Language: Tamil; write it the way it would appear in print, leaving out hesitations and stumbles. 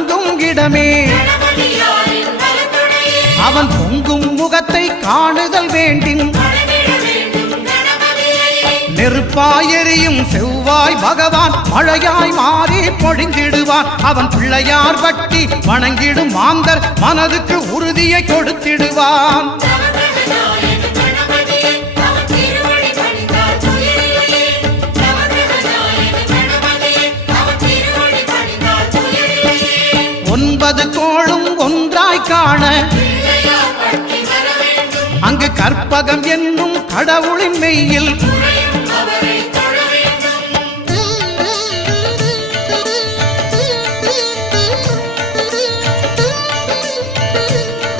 வணங்கும் இடமே. அவன் பொங்கும் முகத்தை காணுதல் வேண்டின் நெருப்பாய் எரியும் செவ்வாய் பகவான் மழையாய் மாறி பொழிந்திடுவான். அவன் பிள்ளையார் பட்டி வணங்கிடும் மாந்தர் மனதுக்கு உறுதியை கொடுத்திடுவான். ஒன்பது கோளும் ஒன்றாய் காண அங்கு கற்பகம் என்னும் கடவுளின் மெய்யில்